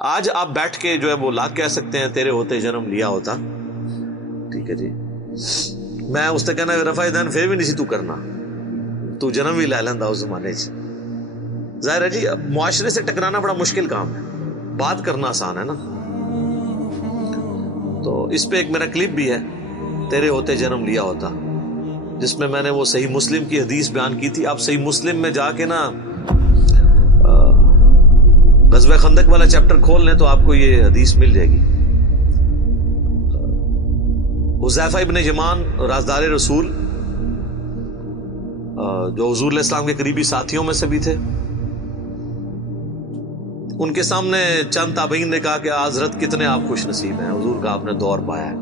آج آپ بیٹھ کے جو ہے وہ لاکھ کہہ سکتے ہیں تیرے ہوتے جنم لیا ہوتا. ٹھیک ہے جی, میں اس سے کہنا رفع دین پھر بھی نہیں سی تو کرنا, تو جنم بھی لے لینا اس زمانے سے. ظاہر ہے جی معاشرے سے ٹکرانا بڑا مشکل کام ہے, بات کرنا آسان ہے نا. تو اس پہ ایک میرا کلپ بھی ہے تیرے ہوتے جنم لیا ہوتا, جس میں نے وہ صحیح مسلم کی حدیث بیان کی تھی. آپ صحیح مسلم میں جا کے نا غزوہ خندق والا چیپٹر کھول لیں تو آپ کو یہ حدیث مل جائے گی. حذیفہ ابن یمان رازدار رسول, جو حضور علیہ السلام کے قریبی ساتھیوں میں سے بھی تھے, ان کے سامنے چند تابعین نے کہا کہ حضرت کتنے آپ خوش نصیب ہیں, حضور کا آپ نے دور پایا ہے,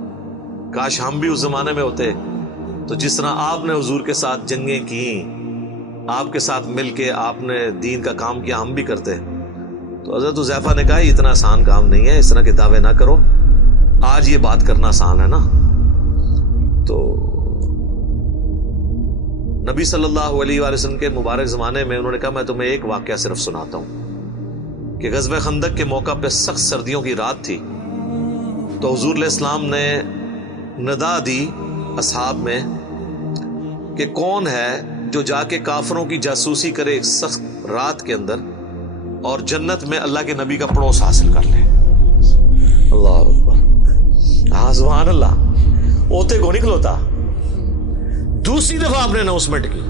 کاش ہم بھی اس زمانے میں ہوتے تو جس طرح آپ نے حضور کے ساتھ جنگیں کی, آپ کے ساتھ مل کے آپ نے دین کا کام کیا, ہم بھی کرتے. تو حضرت حذیفہ نے کہا یہ اتنا آسان کام نہیں ہے, اس طرح کے دعوے نہ کرو, آج یہ بات کرنا آسان ہے نا. تو نبی صلی اللہ علیہ وآلہ وسلم کے مبارک زمانے میں انہوں نے کہا میں تمہیں ایک واقعہ صرف سناتا ہوں کہ غزوہ خندق کے موقع پہ سخت سردیوں کی رات تھی, تو حضور علیہ السلام نے ندا دی اصحاب میں کہ کون ہے جو جا کے کافروں کی جاسوسی کرے ایک سخت رات کے اندر اور جنت میں اللہ کے نبی کا پڑوس حاصل کر لے. اللہ اکبر, ہاں سبحان اللہ. اوتے کو نکلوتا. دوسری دفعہ آپ نے اناؤنسمنٹ کی,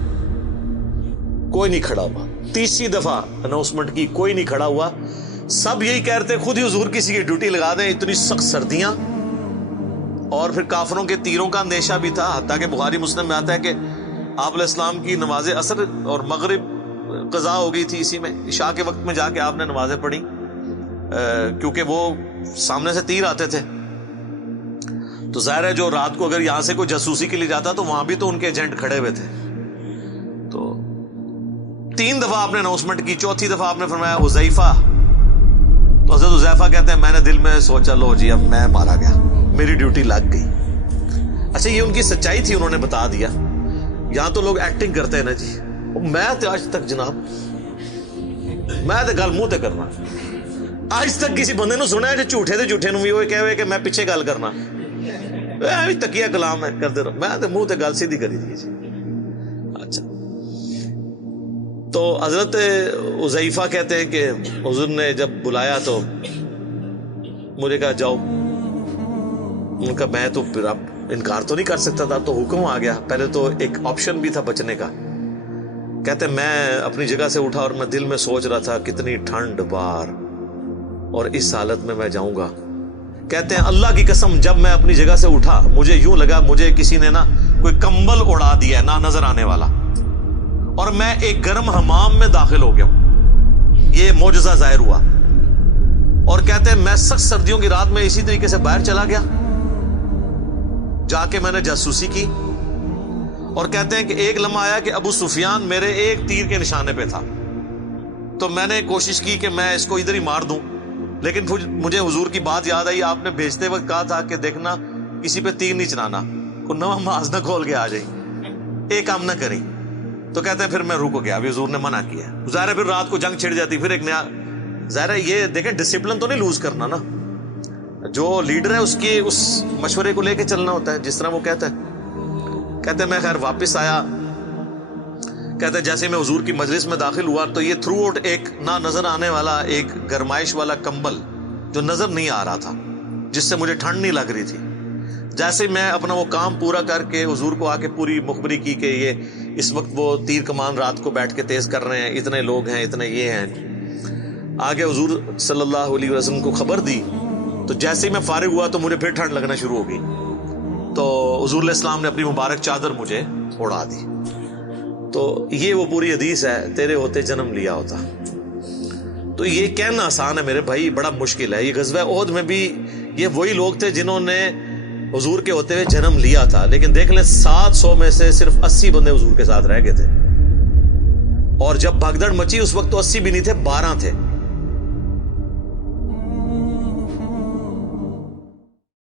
کوئی نہیں کھڑا ہوا. تیسری دفعہ اناؤنسمنٹ کی, کوئی نہیں کھڑا ہوا. سب یہی کہتے خود ہی حضور کسی کی ڈیوٹی لگا دیں, اتنی سخت سردیاں, اور پھر کافروں کے تیروں کا اندیشہ بھی تھا. حتیٰ کہ بخاری مسلم میں آتا ہے کہ آپ علیہ السلام کی نماز عصر اور مغرب قضا ہو گئی تھی اسی میں, عشاء کے وقت میں جا کے آپ نے نمازیں پڑھی, کیونکہ وہ سامنے سے تیر آتے تھے. تو ظاہر ہے جو رات کو اگر یہاں سے کوئی جاسوسی کے لیے جاتا تو وہاں بھی تو ان کے ایجنٹ کھڑے ہوئے تھے. تو 3 دفعہ آپ نے اناؤنسمنٹ کی, چوتھی دفعہ آپ نے فرمایا حذیفہ. تو حضرت حذیفہ کہتے ہیں میں نے دل میں سوچا لو جی اب میں مارا گیا, میری ڈیوٹی لگ گئی. اچھا یہ ان کی سچائی تھی, انہوں نے بتا دیا. یہاں تو لوگ ایکٹنگ کرتے ہیں نا جی, میں تو آج تک جناب میں تو گل منہ تے کرنا, آج تک کسی بندے نو سنیا جو جھوٹے تے جھوٹے نو بھی وہ کہے ہوئے کہ میں پیچھے گل کرنا, تکیہ کلام ہے کرتے رہو, میں تو منہ تے گل سیدھی کری دی جی. اچھا تو حضرت حذیفہ کہتے ہیں کہ حضور نے جب بلایا تو مجھے کہا جاؤ. ان کا میں تو پھر اب انکار تو نہیں کر سکتا تھا, تو حکم آ گیا. پہلے تو ایک آپشن بھی تھا بچنے کا. کہتے میں اپنی جگہ سے اٹھا اور میں دل میں سوچ رہا تھا کتنی ٹھنڈ بار, اور اس حالت میں جاؤں گا. کہتے ہیں اللہ کی قسم جب میں اپنی جگہ سے اٹھا مجھے یوں لگا مجھے کسی نے نا کوئی کمبل اڑا دیا ہے, نہ نظر آنے والا, اور میں ایک گرم حمام میں داخل ہو گیا ہوں. یہ معجزہ ظاہر ہوا. اور کہتے ہیں میں سخت سردیوں کی رات میں اسی طریقے سے باہر چلا گیا, جا کے میں نے جاسوسی کی. اور کہتے ہیں کہ ایک لمحہ آیا کہ ابو سفیان میرے ایک تیر کے نشانے پہ تھا, تو میں نے کوشش کی کہ میں اس کو ادھر ہی مار دوں, لیکن مجھے حضور کی بات یاد آئی, آپ نے بھیجتے وقت کہا تھا کہ دیکھنا کسی پہ تیر نہیں چلانا, کوئی نواں ماز نہ کھول کے آ جائے, ایک کام نہ کریں. تو کہتے ہیں پھر میں رک گیا, ابھی حضور نے منع کیا. ظاہر ہے پھر رات کو جنگ چھڑ جاتی, پھر ایک نیا. ظاہر ہے یہ دیکھیں ڈسپلن تو نہیں لوز کرنا نا, جو لیڈر ہے اس کے اس مشورے کو لے کے چلنا ہوتا ہے جس طرح وہ کہتا ہے. کہتے ہیں میں خیر واپس آیا. کہتے ہیں جیسے میں حضور کی مجلس میں داخل ہوا تو یہ تھرو آؤٹ ایک نہ نظر آنے والا ایک گرمائش والا کمبل جو نظر نہیں آ رہا تھا, جس سے مجھے ٹھنڈ نہیں لگ رہی تھی. جیسے میں اپنا وہ کام پورا کر کے حضور کو آ کے پوری مخبری کی کہ یہ اس وقت وہ تیر کمان رات کو بیٹھ کے تیز کر رہے ہیں, اتنے لوگ ہیں, اتنے یہ ہیں. آگے حضور صلی اللہ علیہ وسلم کو خبر دی, تو جیسے ہی میں فارغ ہوا تو مجھے پھر ٹھنڈ لگنا شروع ہو گئی. تو حضور علیہ السلام نے اپنی مبارک چادر مجھے اڑا دی. تو یہ وہ پوری حدیث ہے تیرے ہوتے جنم لیا ہوتا. تو یہ کہنا آسان ہے میرے بھائی, بڑا مشکل ہے. یہ غزوہ احد میں بھی یہ وہی لوگ تھے جنہوں نے حضور کے ہوتے ہوئے جنم لیا تھا, لیکن دیکھ لیں 700 میں سے صرف 80 بندے حضور کے ساتھ رہ گئے تھے. اور جب بھگدڑ مچی اس وقت تو 80 بھی نہیں تھے, 12 تھے.